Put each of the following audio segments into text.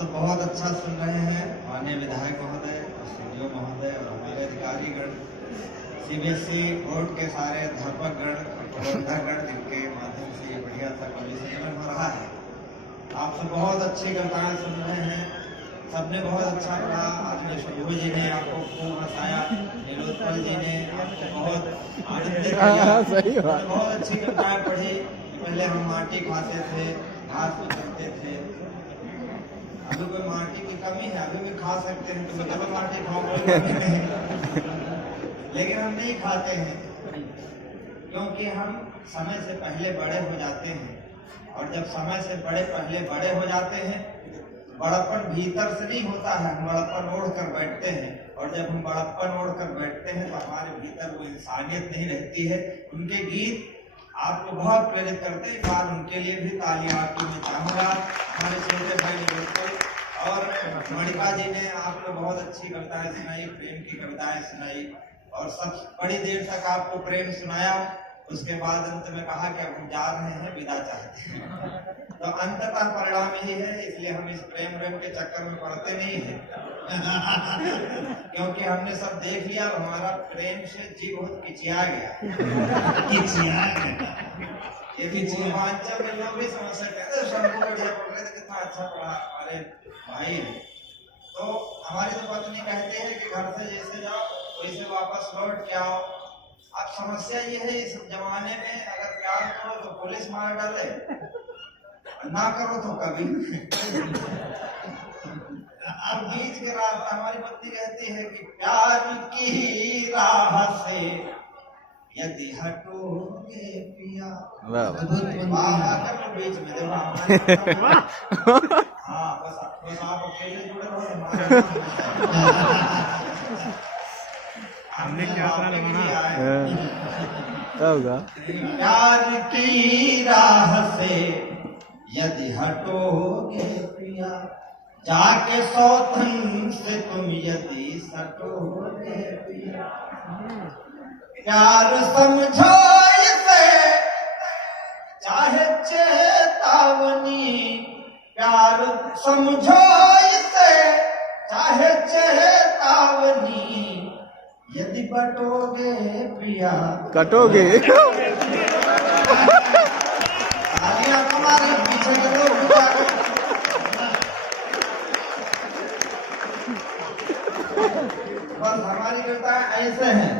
सब बहुत अच्छा सुन रहे हैं। माननीय विधायक महोदय और सीडीओ महोदय और हमारे अधिकारीगण, सीबीएसई बोर्ड के सारे अध्यापकगण और प्रबंधकगण, जिनके माध्यम से ये बढ़िया सा कवि सम्मेलन हो रहा है। आप सब बहुत अच्छी कविताएं सुन रहे हैं। सबने बहुत अच्छा पढ़ा। आज शंभू जी ने आपको खूब हंसाया, नीलोत्पल जी ने आपको बहुत आनंदित किया। बहुत अच्छी कविताएं पढ़ी। पहले हम माटी खाते थे, घास पे चलते थे। अभी कोई माटी की कमी है, अभी भी खा सकते हैं, तो चलो माटी खाओ, कोई कमी नहीं। लेकिन हम नहीं खाते हैं क्योंकि हम समय से पहले बड़े हो जाते हैं। और जब समय से पहले बड़े हो जाते हैं, बड़प्पन भीतर से नहीं होता है, हम बड़प्पन ओढ़ कर बैठते हैं। और जब हम बड़प्पन ओढ़ कर बैठते हैं तो हमारे भीतर वो इंसानियत नहीं रहती है। उनके गीत आपको बहुत प्रेरित करते हैं। एक बार उनके लिए भी तालियां आपकी मैं चाहूंगा। हमारे छोटे भाई नीलोत्पल और मणिका जी ने आपको बहुत अच्छी कविताएं सुनाई, प्रेम की कविताएं सुनाई और सब बड़ी देर तक आपको प्रेम सुनाया। उसके बाद अंत में कहा कि अब हम जा रहे हैं, विदा चाहते हैं। तो अंततः परिणाम यही है। इसलिए हम इस प्रेम के चक्कर में पड़ते नहीं है क्योंकि हमने सब देख लिया। हमारा प्रेम से जी बहुत किचिया गया। ये भी पूर्वांचल में लोग भी समझ सकते हैं। शंभू बढ़िया पढ़ रहे थे, कितना अच्छा पढ़ा, हमारे भाई है। तो हमारी तो पत्नी कहते हैं कि घर से जैसे जाओ वैसे वापस लौट के आओ। अब समस्या ये है, इस जमाने में अगर प्यार करो तो पुलिस मार डाले, ना करो तो कभी। अब बीच के रास्ता हमारी पत्नी कहती है कि प्यार की राह से यदि हटोगे पिया, बीच में देखो हाँ बस आप अकेले जुड़े रहो। हमने क्या प्यार की राह से यदि हटोगे पिया, जाके सौतन से तुम यदि सटोगे पिया। प्यार समझो इसे चाहे चेतावनी, प्यार समझो इसे चाहे चेतावनी, यदि बटोगे प्रिया कटोगे। हमारे पीछे के लोग बस हमारी कविताएं ऐसे हैं।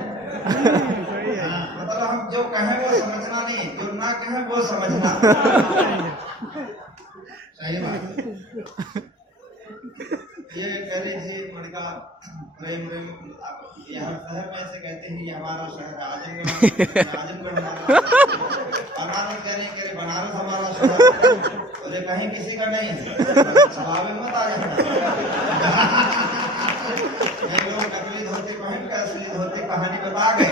मतलब हम जो कहें वो समझना नहीं, जो ना कहें वो समझना। सही बात। ये कह रही थी मणिका, प्रेम यहाँ शहर में ऐसे कहते हैं, ये हमारा शहर आजमगढ़ बनारस कह रही बनारस हमारा शहर। और कहीं किसी का नहीं है, सभावे मत आ जाना। ये लोग नकली धोती पहन कर असली धोती कहानी बता गए।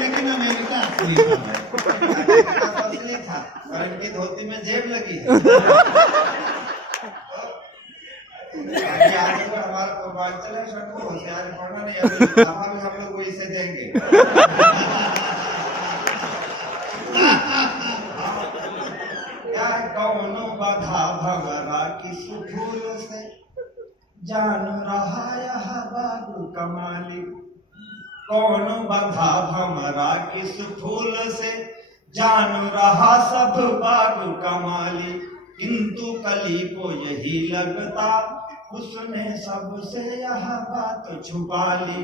लेकिन अमेरिका असली था और इनकी धोती में जेब लगी है। हमारा पूर्वांचल है, शंभू होशियार पढ़ना नहीं है, हम लोग को इसे देंगे। कौनो बधा भवरा की सुफूल से जान रहा यह बाबू कमाली। कौनो बधा भमरा की सुफूल से जान रहा सब बाबू कमाली, किंतु कली को यही लगता उसने सबसे यह बात छुपा ली।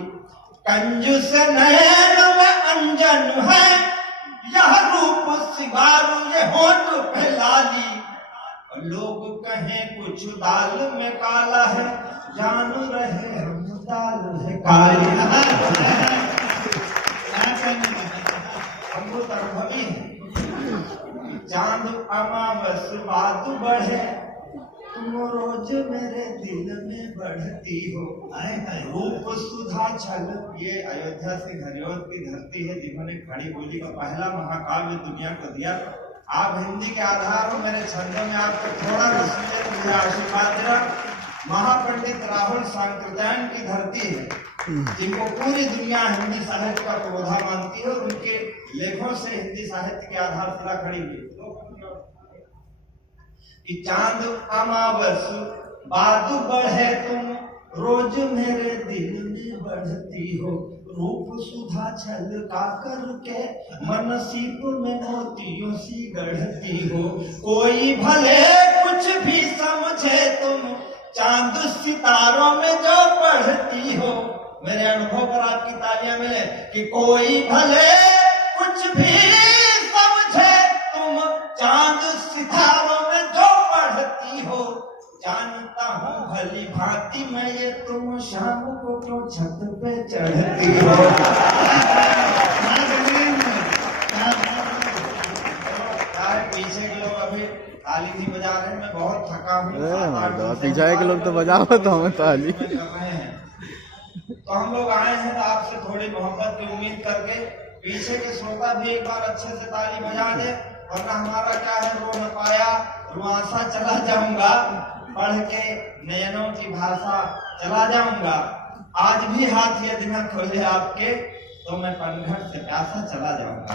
कंजूस नैन में अंजन है यह रूप सिगारू, ये होठ पे लाली। लोग कहें कुछ दाल में काला है, जान रहे हम दाल है काली। हमको अनुभवी है। चांद अमावस बात बढ़े, तुम रोज मेरे दिल में बढ़ती हो। रूप सुधा छल। ये अयोध्या से घरियोत की धरती है, जिन्होंने खड़ी बोली का पहला महाकाव्य दुनिया को दिया। आप हिंदी के आधार पर मेरे छंदों में आपको थोड़ा सा सुनिए तो मुझे आशीर्वाद देना। महापंडित राहुल सांकृत्यायन की धरती है, जिनको पूरी दुनिया हिंदी साहित्य का पौधा मानती है और उनके लेखों से हिंदी साहित्य की आधारशिला खड़ी हुई कि चांद अमावस बादू बढ़े तुम रोज मेरे दिल में बढ़ती हो, रूप सुधा छल का करके मन सीप में मोतियों सी गढ़ती हो, कोई भले कुछ भी समझे तुम चांद सितारों में जो पढ़ती हो। मेरे अनुभव पर आपकी तालियां मिले कि कोई भले कुछ भी समझे तुम चांद सितारों में जो पढ़ती हो, जानता हूँ भली भांति मैं ये तुम शाम को तो छत पे चढ़ती हो। पीछे के लोग अभी ताली नहीं बजा रहे हैं, मैं बहुत थका हूँ। पीछे के लोग तो बजाओ तो हमें ताली कर रहे हैं। तो हम लोग आए हैं आपसे थोड़ी मोहब्बत की उम्मीद करके, पीछे के श्रोता भी एक बार अच्छे से ताली बजा दे, वरना हमारा क्या है, रो न पाया रुआसा चला जाऊंगा, पढ़ के नयनों की भाषा चला जाऊंगा। आज भी हाथ यदि न खोले आपके तो मैं पनघट से प्यासा चला जाऊंगा।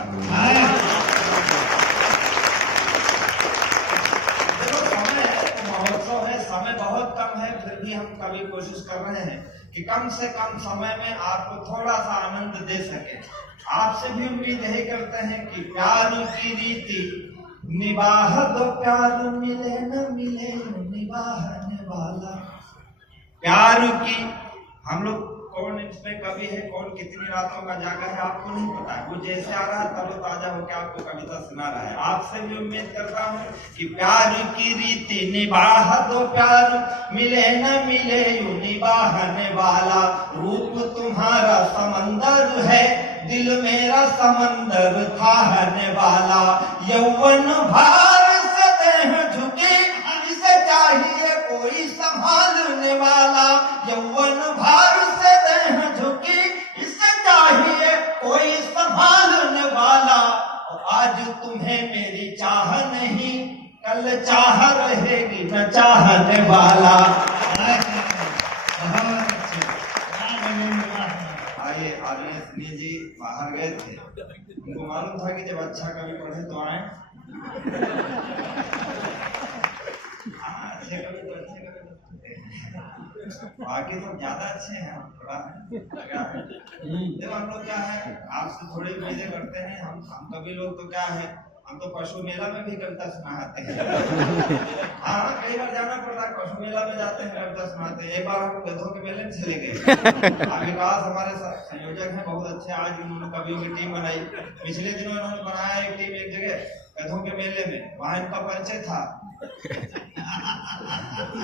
देखो समय महोत्सव है, समय बहुत कम है, फिर भी हम कभी कोशिश कर रहे हैं कि कम से कम समय में आपको थोड़ा सा आनंद दे सके। आपसे भी उम्मीद यही करते हैं कि प्यार की रीति निबाह दो, प्यार मिले न मिले निभाने वाला। प्यार की हम लोग कौन इसमें कवि है, कौन कितनी रातों का जागा है आपको नहीं पता है, वो जैसे आ रहा है तब ताजा होकर आपको कविता सुना रहा है। आपसे भी उम्मीद करता हूँ कि प्यार की रीति निबाह दो, प्यार मिले न मिले यूं निभाने वाला। रूप तुम्हारा समंदर है, दिल मेरा समंदर थाहने वाला। यौवन भार से देह झुकी, इसे चाहिए कोई संभालने वाला। यौवन भार से देह झुकी, इसे चाहिए कोई संभालने वाला। और आज तुम्हें मेरी चाह नहीं, कल चाह रहेगी न चाहने वाला। आइए आदरणीय सुनील जी बाहर गए थे, उनको मालूम था कि जब अच्छा कवि पढ़े तो आए। अच्छे कवि तो अच्छे कवि बाकी तो ज्यादा अच्छे हैं, हम थोड़ा क्या है, जब हम लोग क्या है आपसे थोड़ी उम्मीदें करते हैं। हम कवि लोग तो क्या है, हम तो पशु मेला में भी कविता सुनाते हैं। हाँ, कई बार जाना पड़ता है, पशु मेला में जाते हैं कविता सुनाते हैं। एक बार हम गधों के मेले में चले गए, विकास हमारे संयोजक हैं बहुत अच्छे, आज उन्होंने कवियों की टीम बनाई। पिछले दिनों इन्होंने बनाया एक टीम एक जगह गधों के मेले में, वहाँ इनका परिचय था,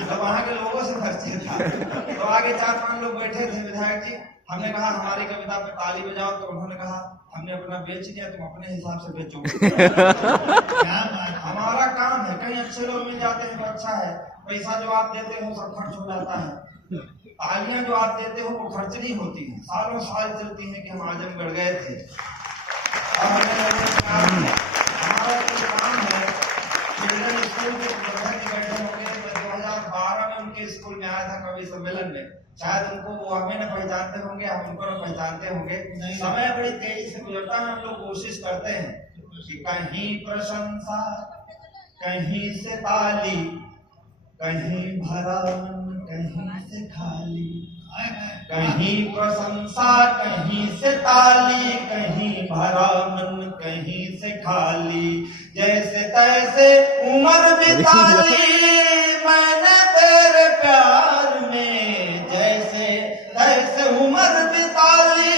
तो वहाँ के लोगों से परिचय था। तो आगे 4-5 लोग बैठे थे, विधायक जी हमने कहा हमारी कविता पे ताली बजाओ, तो उन्होंने कहा हमने अपना बेच दिया, तुम अपने हिसाब से बेचो। हमारा काम है, कहीं अच्छे लोग मिल जाते हैं तो अच्छा है, पैसा जो आप देते हो सब खर्च हो जाता है, तालियां जो आप देते हो वो खर्च नहीं होती है, सालों साल चलती है। कि हम आजमगढ़ गए थे और हमारा जो काम है चिल्ड्रन स्कूल के प्रबंधक बैठे होंगे, 2012 में उनके स्कूल में आया था कवि सम्मेलन में, शायद उनको वो हमें न पहचानते होंगे, हम उनको न पहचानते होंगे। समय बड़ी तेजी से गुजरता है, हम लोग कोशिश करते हैं कि कहीं प्रशंसा कहीं से ताली, कहीं भरा मन कहीं से खाली। कहीं प्रशंसा कहीं से ताली, कहीं भरा मन कहीं से खाली। जैसे तैसे उम्र बिताली मैंने तेरे प्यार में, जैसे तैसे उम्र बिताली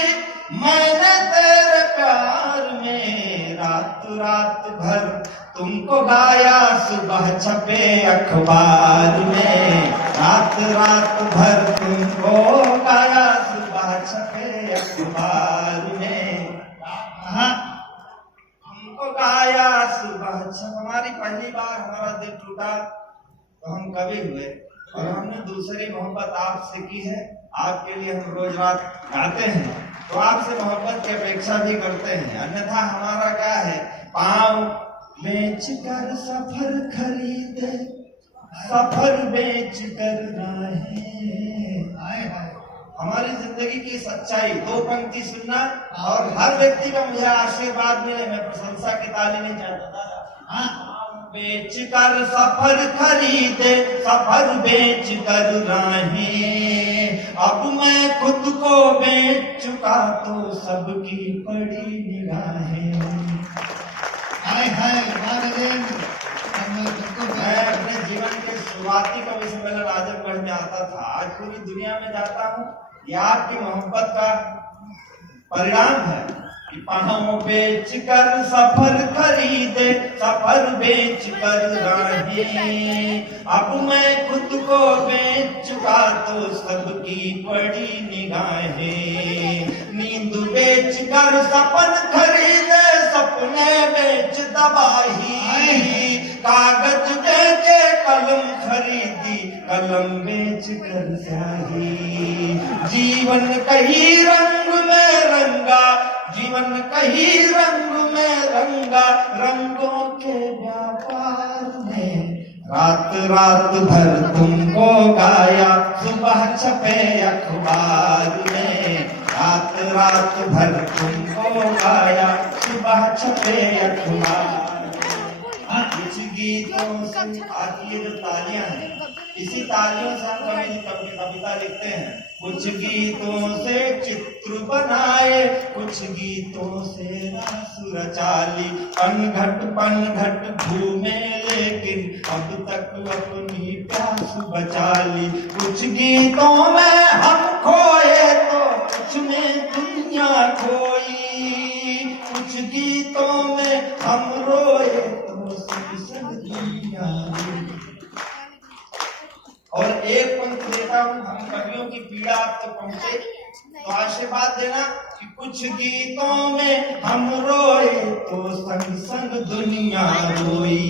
मैंने तेरे प्यार में। रात रात भर तुमको गाया सुबह छपे अखबार में, रात रात भर तुमको गाया सुबह छपे अखबार में। तुमको गाया सुबह छप। हमारी पहली बार हमारा दिल टूटा तो हम कवि हुए और हमने दूसरी मोहब्बत आपसे की है। आपके लिए हम रोज रात गाते हैं, तो आपसे मोहब्बत की अपेक्षा भी करते हैं, अन्यथा हमारा क्या है, पाँव बेच कर सफर खरीदे सफर बेच कर राहें। हमारी जिंदगी की सच्चाई, दो पंक्ति सुनना और हर व्यक्ति का मुझे आशीर्वाद मिले, मैं प्रशंसा की ताली नहीं चाहता। बेच कर सफर खरीदे, सफर बेच कर राहें, अब मैं खुद को बेच चुका तो सबकी पड़ी निगाहें। मैं अपने जीवन के शुरुआती कवि सम्मेलन आजमगढ़ में आता था, आज पूरी दुनिया में जाता हूँ। ये आपकी मोहब्बत का परिणाम है कि पाँव बेच कर सफर खरीदे, सफर बेच कर राहें, अब मैं खुद को बेच चुका तो सबकी पड़ी निगाहें। नींद बेच कर सपन खरीदे, सपने बेच दबाही, कागज बेचे कलम खरीदी, कलम बेच कर स्याही। जीवन कहीं रंग में रंगा, जीवन कहीं रंग में रंगा, रंगों के व्यापार में रात रात भर तुमको गाया, सुबह छपे अखबार में। रात रात भर तुमको गाया, सुबह छपे अखबार। कुछ गीतों से आती है जो तालियां हैं, इसी तालियों से हम कभी कविता लिखते हैं। कुछ गीतों से चित्र बनाए, कुछ गीतों से रास रचाली, पनघट घूमे लेकिन अब तक अपनी प्यास बचा ली। कुछ गीतों में हम खोए तो कुछ में दुनिया खोई, कुछ गीतों में हम रोए तो दुनिया। और एक पंक्ति देता हूँ, हम कवियों की पीड़ा आप तक पहुंचे तो आशीर्वाद देना कि कुछ गीतों में हम रोए तो संग संग दुनिया रोई।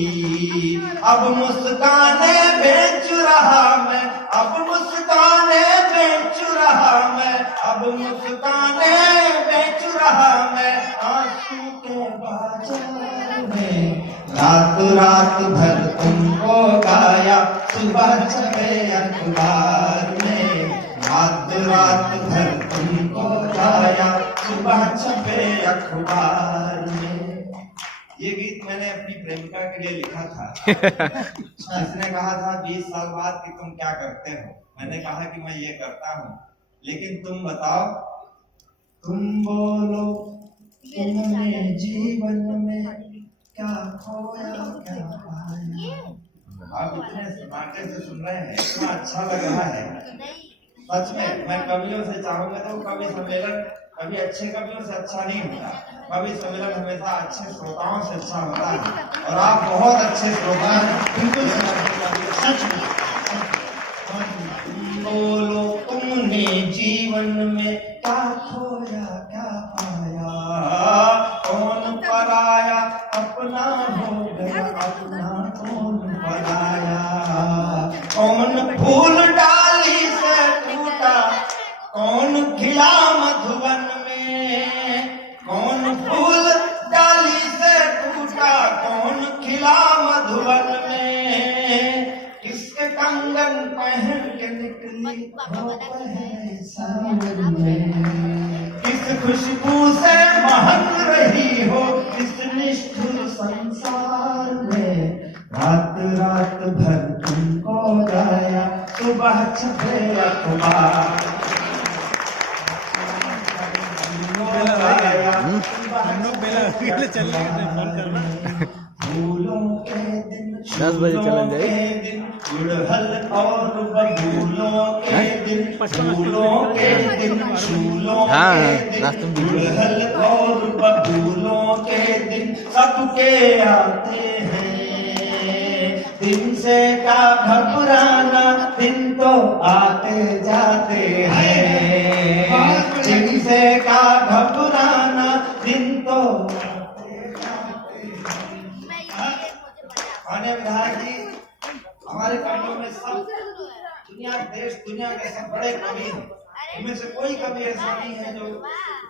अब मुस्काने बेच रहा मैं, अब मुस्काने बेच रहा मैं, अब मुस्काने बेच रहा मैं, आंसू के बाजार में। रात रात भर तुमको गाया, सुबह छपे अखबार में। रात रात भर तुमको गाया, सुबह छपे अखबार में। ये गीत मैंने अपनी प्रेमिका के लिए लिखा था। उसने कहा था 20 साल बाद कि तुम क्या करते हो, मैंने कहा कि मैं ये करता हूँ, लेकिन तुम बताओ, तुम बोलो तुमने जीवन में क्या खोया क्या पाया। आप इतने सन्नाटे से सुन रहे हैं, इतना अच्छा लग रहा है। सच में मैं कवियों से चाहूंगा तो कवि सम्मेलन कभी अच्छे कवियों से अच्छा नहीं होता, कवि सम्मेलन हमेशा अच्छे श्रोताओं से अच्छा होता है, और आप बहुत अच्छे श्रोता हैं। बिल्कुल सच में। बोलो तुमने जीवन में क्या खोया क्या पाया, कौन पराया अपना हो गया, अपना कौन पराया। कौन फूल डाली से टूटा, कौन खिला मधुवन में। कौन फूल डाली से टूटा, कौन खिला मधुवन में। किसके कंगन पहन के निकली सावन में। किस खुशबू से महक रही हो इस निष्ठुर संसार में। रात रात भर तुमको गाया, सुबह छपे अखबार। फूलों के दिन 10 बजे चला जाए। गुड़हल और बबूलों के दिन, फूलों के दिन, फूलों के दिन, गुड़हल और बबूलों के दिन सबके आते हैं। दिन से का घबराना, दिन तो आते जाते हैं। दिन से का घबराना, दिन तो माननीय विधायक जी, हमारे कवियों में सब देश दुनिया के सब बड़े कवि हैं, इनमें से कोई कवि ऐसा नहीं है जो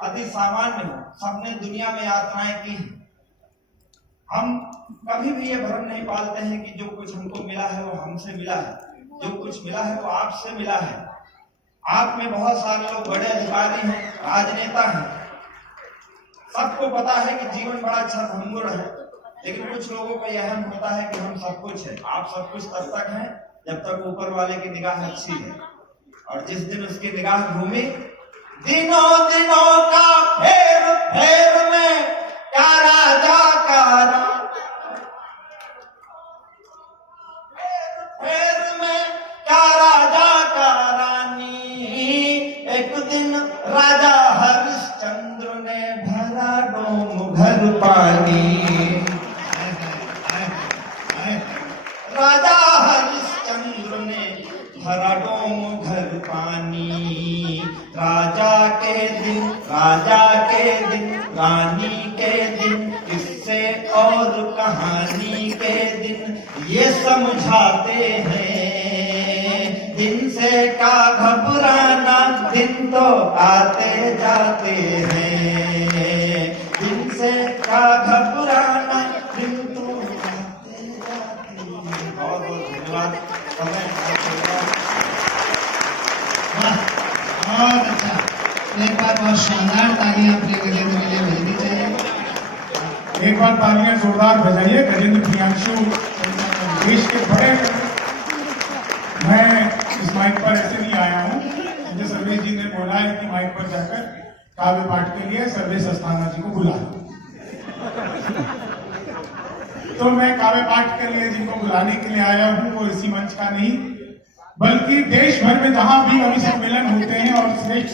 अति सामान्य हो। सबने दुनिया में यात्राएं की हैं। हम कभी भी ये भ्रम नहीं पालते हैं कि जो कुछ हमको मिला है वो हमसे मिला है, जो कुछ मिला है वो आपसे मिला है। आप में बहुत सारे लोग बड़े अधिकारी हैं, राजनेता हैं, सबको पता है कि जीवन बड़ा अच्छा भंगुर है, लेकिन कुछ लोगों को यह होता है कि हम सब कुछ है। आप सब कुछ तब तक हैं जब तक ऊपर वाले की निगाह अच्छी है, और जिस दिन उसकी निगाह घूमी, दिनों दिनों का फेर फेर में क्या राजा का फेर में क्या राजा का रानी, एक दिन राजा हरिश्चंद्र ने भरा डोम घर पानी। राजा हरिश्चंद्र ने भरा डोम घर पानी। राजा के दिन रानी के दिन, किस्से और कहानी के दिन ये समझाते हैं। दिन से का घबराना, दिन तो आते जाते हैं। दिन से का घबराना, दिन तो आते जाते हैं। बहुत बहुत धन्यवाद। बहुत अच्छा, एक बार बहुत शानदार तालियां अपने गजेंद्र के लिए भेजनी चाहिए। एक बार तालियां जोरदार बजाइए गजेंद्र प्रियांशु, देश के बड़े। मैं इस माइक पर ऐसे नहीं आया हूँ, मुझे सर्वेश जी ने बोला है कि माइक पर जाकर काव्य पाठ के लिए सर्वेश अस्थाना जी को बुला लो। तो मैं काव्य पाठ के लिए जिनको बुलाने के लिए आया हूँ वो इसी मंच का नहीं, बल्कि देश भर में जहां भी कवि सम्मेलन होते हैं और श्रेष्ठ